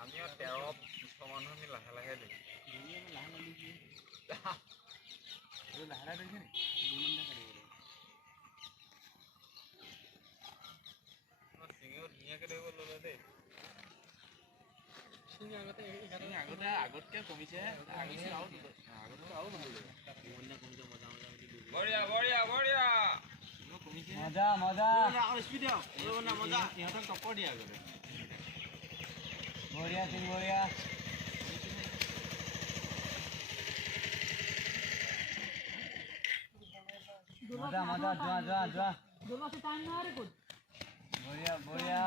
আমি 13 মানুহ আমি লাহে লাহে দিম চিঙিও ধুনীয়াকে ধৰিব ল'লে দেই আগতকে কমিছে বঢ়িয়া বঢ়িয়া বঢ়িয়া মজা মজা ইহঁতক টক্কৰ দিয়া আগতে বঢ়িয়া তিন বঢ়িয়া মজা মজা যোৱা যোৱা যোৱা বঢ়িয়া বঢ়িয়া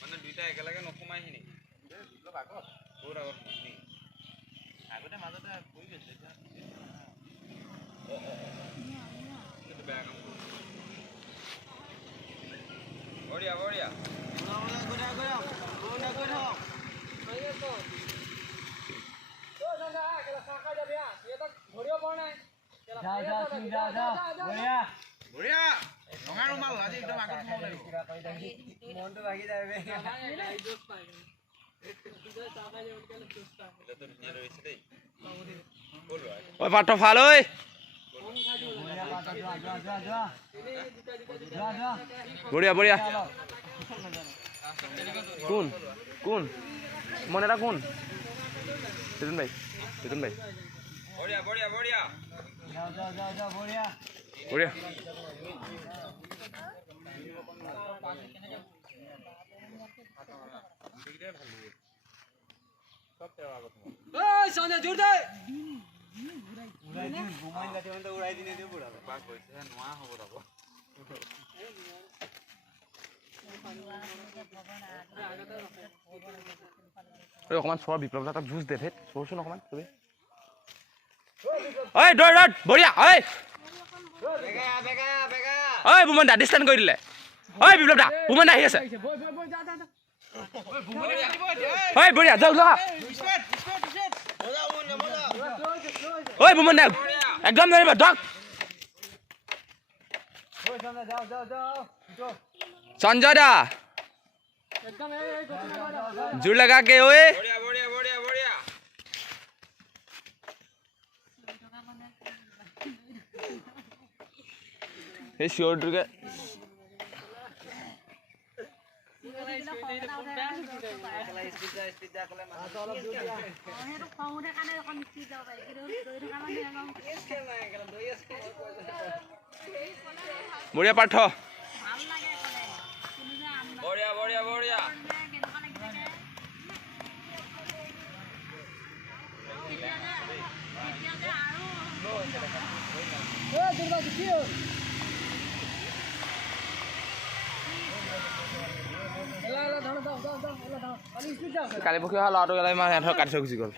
মানে দুইটা একেলগে নকমাইহি নেকি আগতে মাজতে পৰি গৈছে বেয়া কাম বঢ়িয়া বঢ়িয়া ৰঙা ৰুমাল আজি একদম আগত মনটো ভাগি যায় ঐ পাৰ্থ ভাল ঐ বঢ়িয়া বঢ়িয়া কোন কোন মন এটা কোন চেতন ভাই বঢ়িয়া বঢ়িয়া বঢ়িয়া বঢ়িয়া বঢ়িয়া সঞ্জয় জোর দে উড়াই দিনে দিয়ে বুড়াবে বাক কইছে নোয়া হ'ব ৰব ঐ অকমান চৰ বিপ্লৱ তাক জুজ দে ভেট চৰচোন অকমান তুমি ঐ দৌৰ দৌৰ বঢ়িয়া ঐ বেগা বেগা বেগা ঐ বুমন দা ডিস্টেন্স কৰি দিলে ঐ বিপ্লৱ দা বুমন দা আহি আছে ঐ বঢ়িয়া যাও যাও ঐ বুমন দা একদম নৰিবা ডক संजय दा जोर लगा के ओए बढ़िया बढ़िया बढ़िया बढ़िया ये शॉट के बढ़िया पाठ बढ़िया बढ़िया बढ़िया কালি পক্ষী অহা ল'ৰাটো গ'লে ইমান সিহঁতৰ কাটি থৈ গুচি গ'ল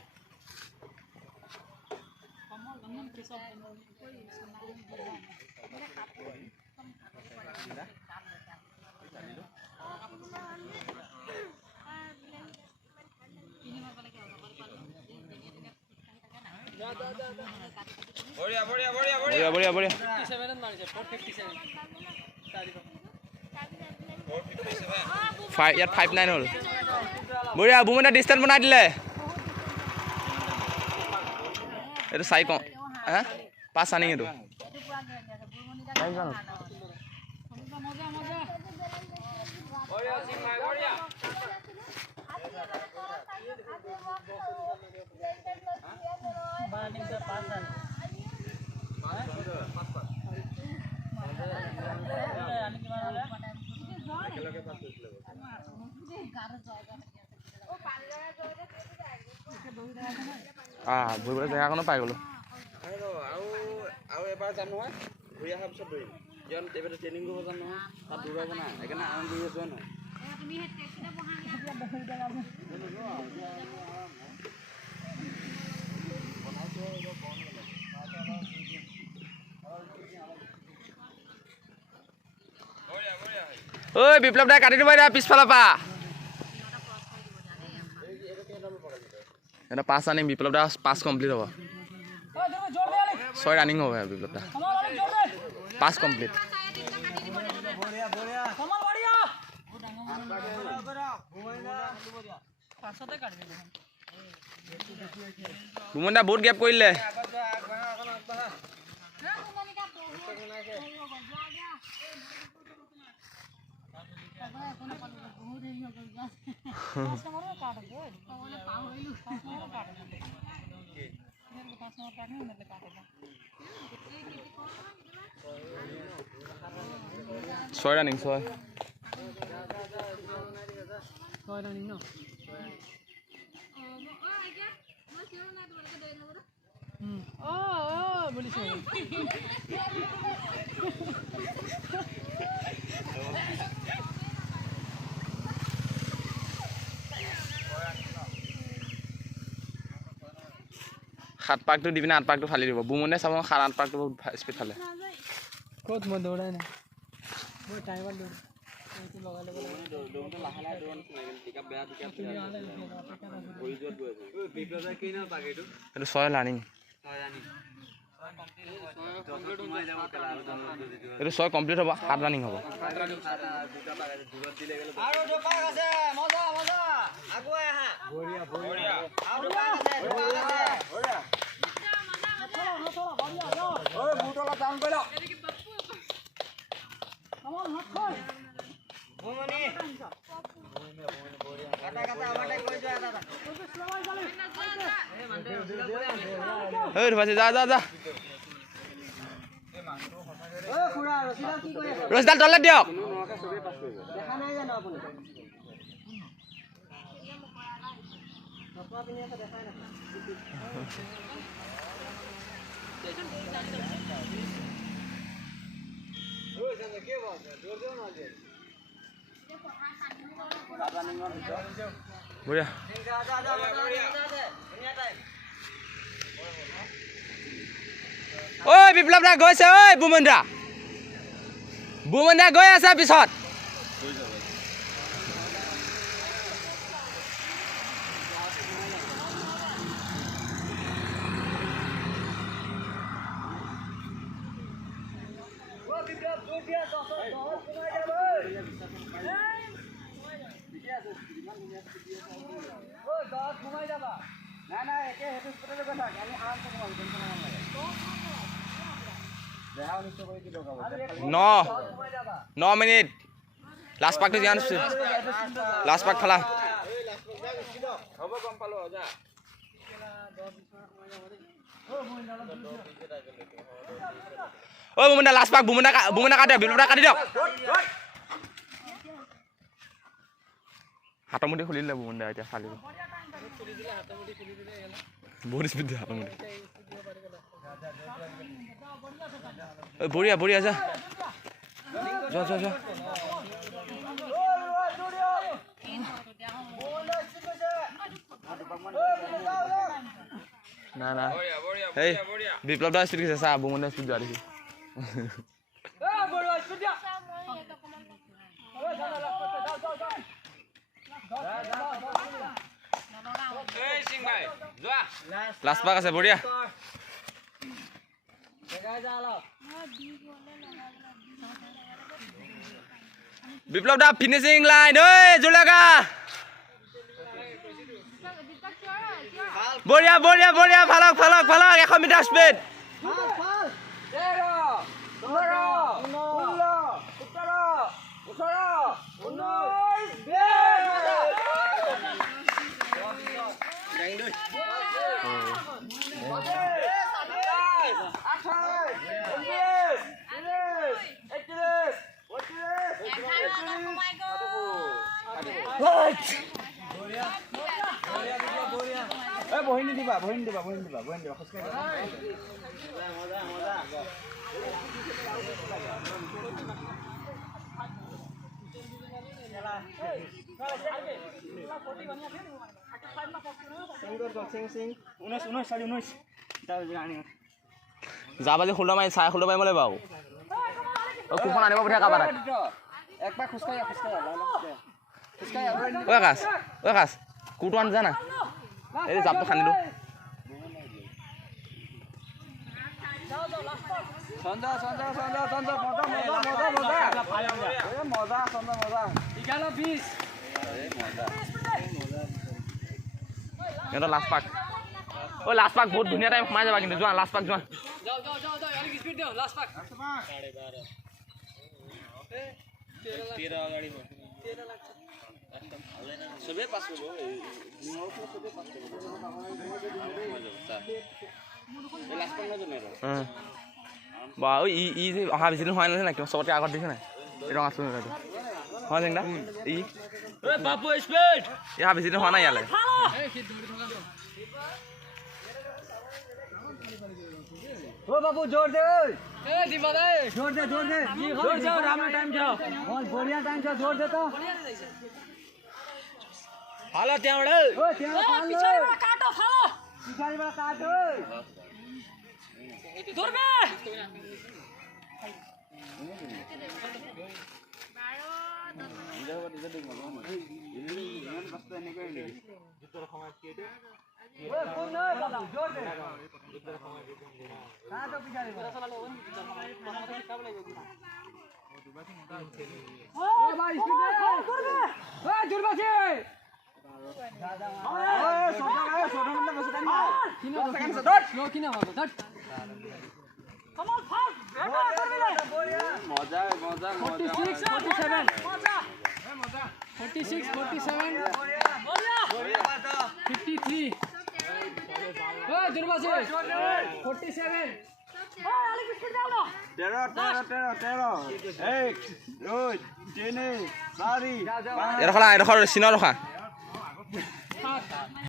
বঢ়িয়া বঢ়িয়া বঢ়িয়া বঢ়িয়া বঢ়িয়া বঢ়িয়া 57 মাৰিছে 457 ইয়াত 59 হ'ল বঢ়িয়া বুমনা ডিস্টেন্স বনাই দিলে এইটো চাই কওঁ হা পাঁচ আনিং এইটো বহিবলৈ জেগাকণো পাই গ'লো আৰু এবাৰ যাম নহয় ঘূৰি অহাৰ পিছত দৌৰিম কিয়নো এইবাৰ ট্ৰেইনিং কৰিব যাম নহয় তাত দৌৰাব নাই সেইকাৰণে আৰম্ভ কৰি আছোঁ নহয় ঐ বিপ্লৱ দাই কাটি দিব এতিয়া পিছফালৰ পৰা এটা 5 আনিম বিপ্লৱ দা 5 কমপ্লিট হ'ব 6 ৰানিং হ'ব বিপ্লৱ দা 5 কমপ্লিট বুমন দা বহুত গেপ কৰিলে ছয় ৰানিং ছয় ৰানিং ন বুলিছে সাত পাকটো দি পিনে 8 পাকটো ফালি দিব বুমনে চাব 7-8 পাকটো বহুত স্পীড ফালে ক'ত মই দৌৰাই নাই মই টাইমত দৌৰো এইটো লগাই ল'ব দৌৰোতে লাহে লাহে দৌৰা নিচিনা লাগিল টিকাপ বেয়া টিকাপ কৰি যোৱাত গৈ আছে বিপ্লৱ কি নাম পাকে এইটো এইটো 6 ৰানিং এইটো 6 কমপ্লিট হ'ব 7 ৰানিং হ'ব আৰু দুপাক আছে মজা মজা আগুৱাই আহা বঢ়িয়া বঢ়িয়া আৰু দুপাক আছে বঢ়িয়া ঐ বুটলা ডাউন কৰি ল কমন হাত খোল ভুমনি কাটা কাটা আমাকে কৈ যোৱা দাদা এই ৰবাসি যা যা যা ঐ খুৰা ৰচিদা কি কৰি আছে ৰচিদাল তললে দিয়ক নকে সবে পাছ কৰিব দেখা নাই জানো আপুনি নপা পিনি আছে দেখাই নাই ঐ জানে কি বাত জোৰ জোৰ না দে বঢ়িয়া ঐ বিপ্লৱ দা গৈছে ঐ বুমন দা গৈ আছে পিছত ন মিনিট লাষ্ট পাকটো যিমান লাষ্ট পাক ফালা হ'ব গম পালো যা ঐ বুমন দা লাষ্ট পাক বুমনা কাটে বিপ্লৱ দা কাটি দিয়ক হাতৰ মুঠি খুলি দিলে বুমন দা এতিয়া ফালিব বহুত স্পীড দিয়ে হাতৰ মুঠি বঢ়িয়া বঢ়িয়া যা যা যা যা না না এই বিপ্লৱ দা স্পীড গৈছে চা বুমন দা স্পীড যোৱা দেখি লাষ্ট পাক আছে বঢ়িয়া বিপ্লৱ দা ফিনিচিং লাইন ঐ জোলাগা বঢ়িয়া বঢ়িয়া বঢ়িয়া ভালক ভালক ভালক 100 মিটাৰ স্পীড বহিনী দিবা খোজকাঢ়ি যা বাজি 16 মাৰি 16 মাৰিব লাগিব আৰু কুখন আনিব পঠিয়া কাবাৰ একবাৰ খোজকাঢ়ি ঐ আকাশ কুটো আন জানা এই জাপটো খান্দিলো সিহঁতৰ লাষ্ট পাক ঐ লাষ্ট পাক বহুত ধুনীয়া টাইম সোমাই যাবা কিন্তু যোৱা লাষ্ট পাক যোৱা চবে পাছ কৰিব বা ঐ ই যে অহা বেছি দিন হোৱা নাছিলে নাই কিবা চবতকৈ আগত দিছে নাই ৰঙা চুল হয় যেন ই অহা বেছি দিন হোৱা নাই ইয়ালৈ बाबू जोर दे जोर दे टाइम जाओ बहुत बढ़िया टाइम जाओ जोर दे तो हालो त्यावडे ओ त्यहाँ पिछाडी बाट काटो फालो पिछाडी बाट काटो जोर में जोर दे काटो पिछाडी ओ भाई स्पीड दे ओ जोर बसे এডোখৰ চিনৰ ৰখা